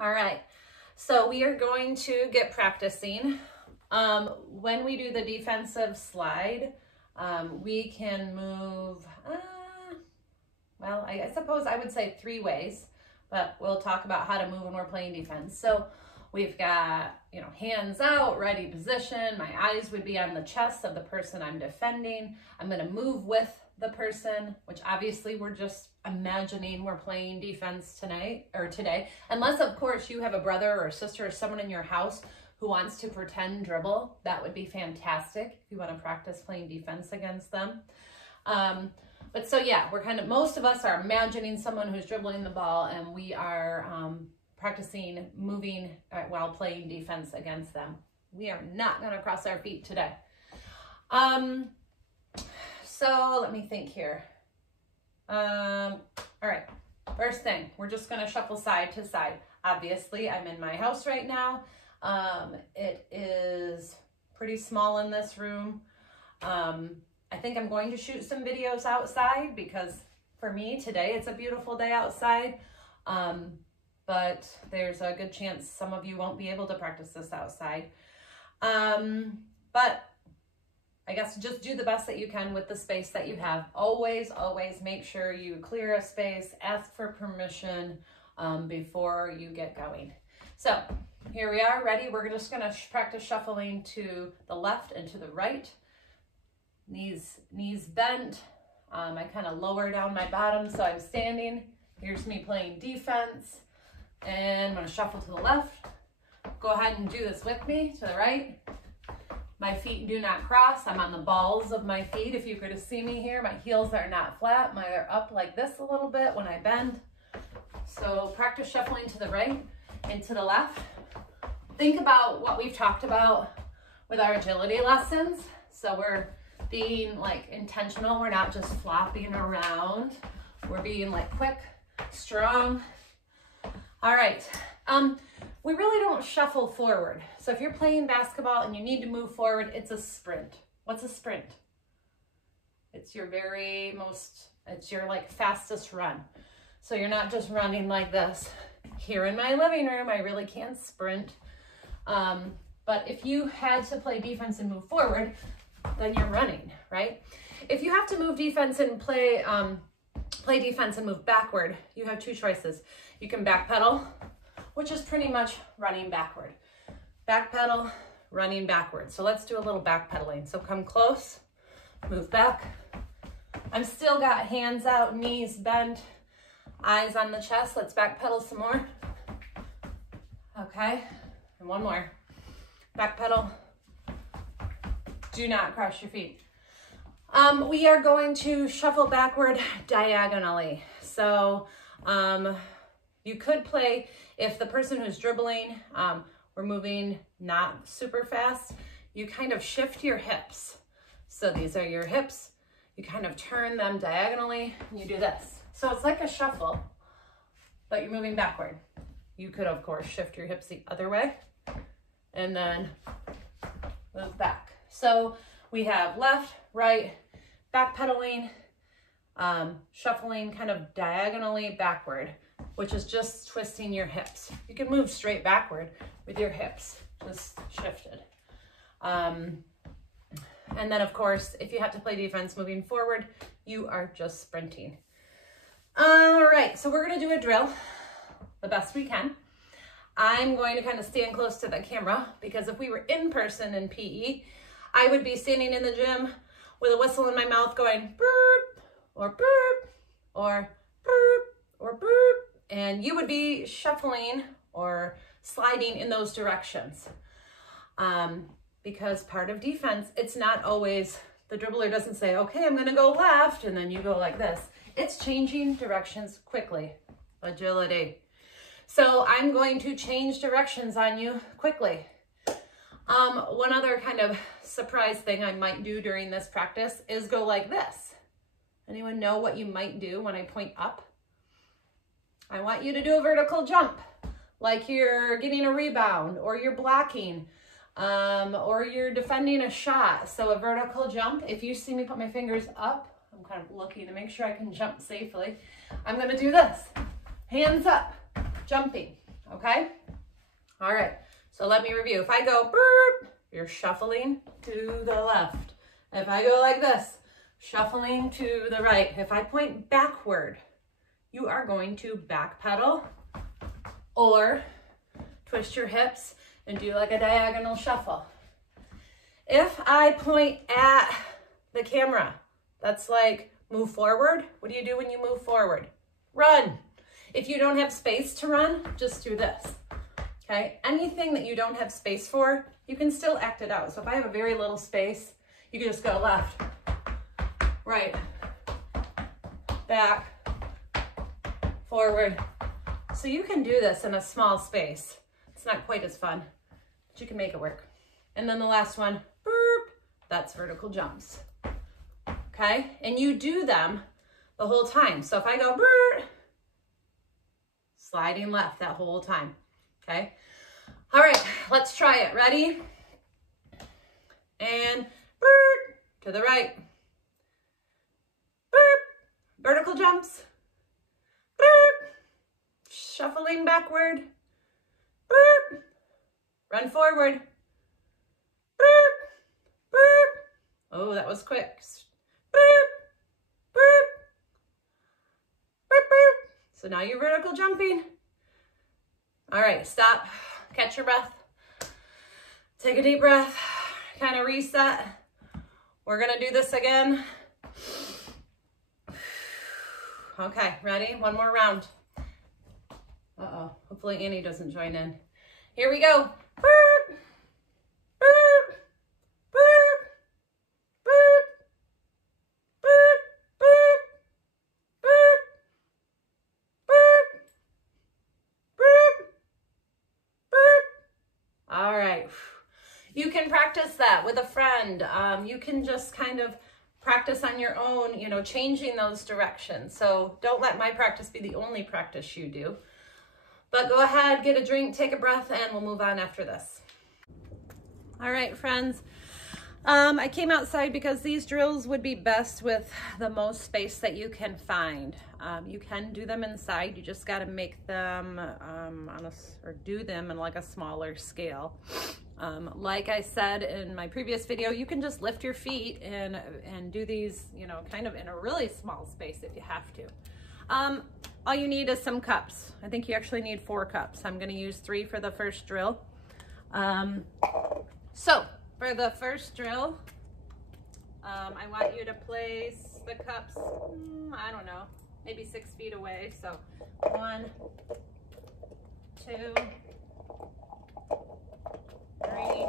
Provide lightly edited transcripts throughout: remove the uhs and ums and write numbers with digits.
All right, so we are going to get practicing. When we do the defensive slide, we can move, well, I suppose I would say 3 ways, but we'll talk about how to move when we're playing defense. So we've got, hands out, ready position. My eyes would be on the chest of the person I'm defending. I'm going to move with the person, which obviously we're just imagining we're playing defense tonight or today. Unless, of course, you have a brother or a sister or someone in your house who wants to pretend dribble. That would be fantastic if you want to practice playing defense against them. But so yeah, we're most of us are imagining someone who's dribbling the ball, and we are practicing moving while playing defense against them. We are not going to cross our feet today. So let me think here. All right, first thing, we're just going to shuffle side to side. Obviously, I'm in my house right now. It is pretty small in this room. I think I'm going to shoot some videos outside because for me today it's a beautiful day outside. But there's a good chance some of you won't be able to practice this outside. But I guess just do the best that you can with the space that you have. Always, always make sure you clear a space, ask for permission before you get going. So here we are, ready. We're just gonna practice shuffling to the left and to the right. Knees bent. I kind of lower down my bottom so I'm standing. Here's me playing defense. And I'm gonna shuffle to the left. Go ahead and do this with me, to the right. My feet do not cross. I'm on the balls of my feet. If you could see me here, my heels are not flat. Mine are up like this a little bit when I bend. So practice shuffling to the right and to the left. Think about what we've talked about with our agility lessons. So we're being intentional. We're not just flopping around. We're being quick, strong. All right. We really don't shuffle forward. So if you're playing basketball and you need to move forward, it's a sprint. What's a sprint? It's your it's your fastest run. So you're not just running like this. Here in my living room, I really can't sprint. But if you had to play defense and move forward, then you're running, right? If you have to move defense and play defense and move backward, you have 2 choices. You can backpedal, which is pretty much running backward. Backpedal, running backward. So let's do a little backpedaling. So come close, move back. I'm still got hands out, knees bent, eyes on the chest. Let's backpedal some more. Okay, and one more. Backpedal. Do not cross your feet. We are going to shuffle backward diagonally. So you could play, if the person who's dribbling, we're moving not super fast, you kind of shift your hips. So these are your hips. You kind of turn them diagonally and you do this. So it's like a shuffle, but you're moving backward. You could, of course, shift your hips the other way and then move back. So we have left, right, backpedaling, shuffling kind of diagonally backward, which is just twisting your hips. You can move straight backward with your hips, just shifted. And then, of course, if you have to play defense moving forward, you are just sprinting. All right, so we're gonna do a drill the best we can. I'm going to kind of stand close to the camera because if we were in person in PE, I would be standing in the gym with a whistle in my mouth going burp or burp or burp or burp, and you would be shuffling or sliding in those directions. Because part of defense, it's not always, the dribbler doesn't say, okay, I'm gonna go left, and then you go like this. It's changing directions quickly, agility. So I'm going to change directions on you quickly. One other kind of surprise thing I might do during this practice is go like this. Anyone know what you might do when I point up? I want you to do a vertical jump, like you're getting a rebound or you're blocking, or you're defending a shot. So a vertical jump, if you see me put my fingers up, I'm kind of looking to make sure I can jump safely. I'm gonna do this, hands up, jumping, okay? All right, so let me review. If I go burp, you're shuffling to the left. If I go like this, shuffling to the right. If I point backward, you are going to back pedal or twist your hips and do like a diagonal shuffle. If I point at the camera, that's like move forward. What do you do when you move forward? Run. If you don't have space to run, just do this, okay? Anything that you don't have space for, you can still act it out. So if I have a very little space, you can just go left, right, back, forward. So you can do this in a small space. It's not quite as fun, but you can make it work. And then the last one, burp, that's vertical jumps, okay? And you do them the whole time. So if I go burp, sliding left that whole time, okay? All right, let's try it. Ready? And burp, to the right. Burp, vertical jumps. Burp, shuffling backward. Burp, run forward. Burp, burp. Oh, that was quick. Burp, burp, burp, burp. So now you're vertical jumping. All right, stop, catch your breath. Take a deep breath, kind of reset. We're gonna do this again. Okay, ready? One more round. Uh-oh, hopefully Annie doesn't join in. Here we go. Burp, burp, burp, burp, burp, burp, burp, burp, burp, burp. All right. You can practice that with a friend. You can just kind of practice on your own, you know, changing those directions. So don't let my practice be the only practice you do. But go ahead, get a drink, take a breath, and we'll move on after this. All right, friends. I came outside because these drills would be best with the most space that you can find. You can do them inside. You just got to make them or do them in like a smaller scale. Like I said in my previous video, you can just lift your feet and do these, you know, kind of in a really small space if you have to. All you need is some cups. I think you actually need 4 cups. I'm going to use 3 for the first drill. So for the first drill, I want you to place the cups, I don't know, maybe 6 feet away. So 1, 2, 3.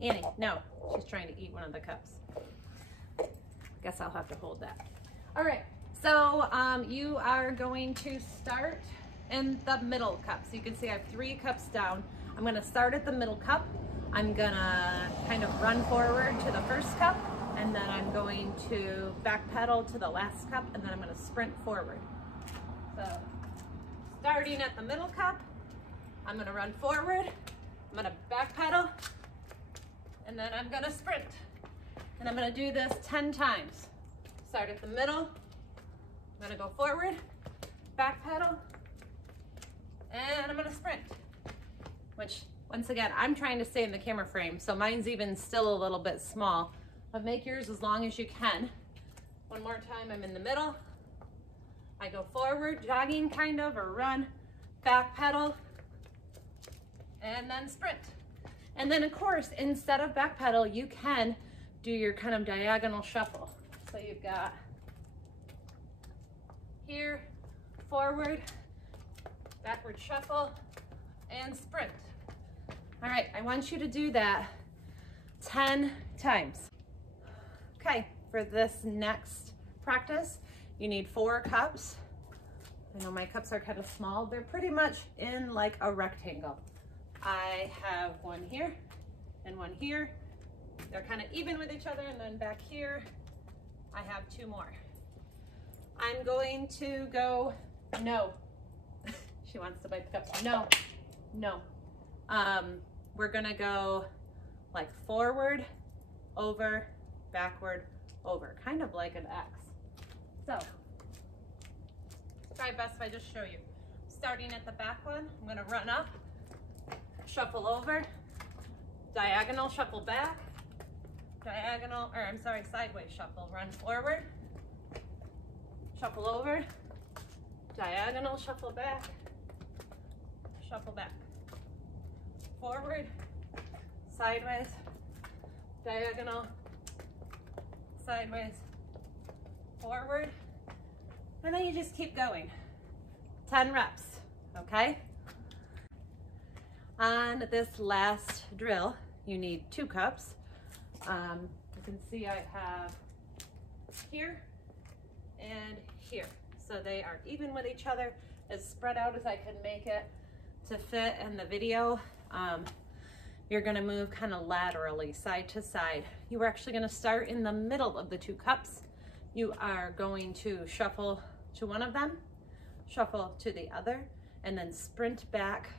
Annie, no, she's trying to eat one of the cups. Guess I'll have to hold that. All right, so you are going to start in the middle cup. So you can see I have 3 cups down. I'm gonna start at the middle cup. I'm gonna kind of run forward to the first cup, and then I'm going to back pedal to the last cup, and then I'm gonna sprint forward. So starting at the middle cup, I'm gonna run forward, I'm gonna back pedal, and then I'm gonna sprint. And I'm gonna do this 10 times. Start at the middle, I'm gonna go forward, back pedal, and I'm gonna sprint. Which, once again, I'm trying to stay in the camera frame, so mine's even still a little bit small. But make yours as long as you can. One more time, I'm in the middle. I go forward, jogging kind of, or run, back pedal, and then sprint. And then of course, instead of back pedal, you can do your kind of diagonal shuffle. So you've got here, forward, backward shuffle, and sprint. All right, I want you to do that 10 times. Okay, for this next practice, you need 4 cups. I know my cups are kind of small. They're pretty much in like a rectangle. I have one here and one here. They're kind of even with each other, and then back here, I have 2 more. I'm going to go, no. She wants to bite the cups. No, no. We're gonna go like forward, over, backward, over, kind of like an X. So try best if I just show you. Starting at the back one, I'm gonna run up, shuffle over, diagonal, shuffle back, diagonal, or I'm sorry, sideways shuffle, run forward, shuffle over, diagonal, shuffle back, forward, sideways, diagonal, sideways, forward, and then you just keep going. 10 reps, okay? On this last drill, you need 2 cups. You can see I have here and here. So they are even with each other, as spread out as I can make it to fit in the video. You're gonna move kind of laterally, side to side. You are actually gonna start in the middle of the 2 cups. You are going to shuffle to one of them, shuffle to the other, and then sprint back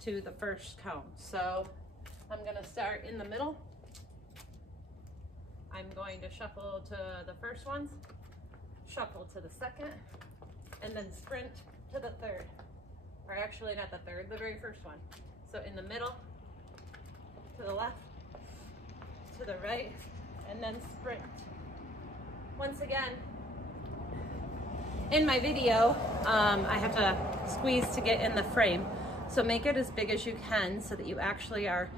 to the first cone. So I'm gonna start in the middle. I'm going to shuffle to the first ones, shuffle to the second, and then sprint to the third. Or actually not the third, the very first one. So in the middle, to the left, to the right, and then sprint. Once again, in my video, I have to squeeze to get in the frame. So make it as big as you can so that you actually are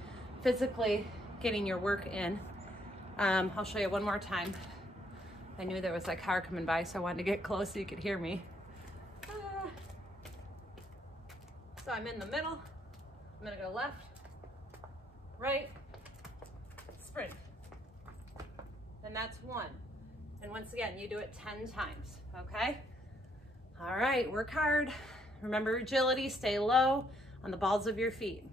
physically getting your work in. I'll show you one more time. I knew there was a car coming by, so I wanted to get close so you could hear me. So I'm in the middle. I'm gonna go left, right, sprint. And that's 1. And once again, you do it 10 times, okay? All right, work hard. Remember agility, stay low on the balls of your feet.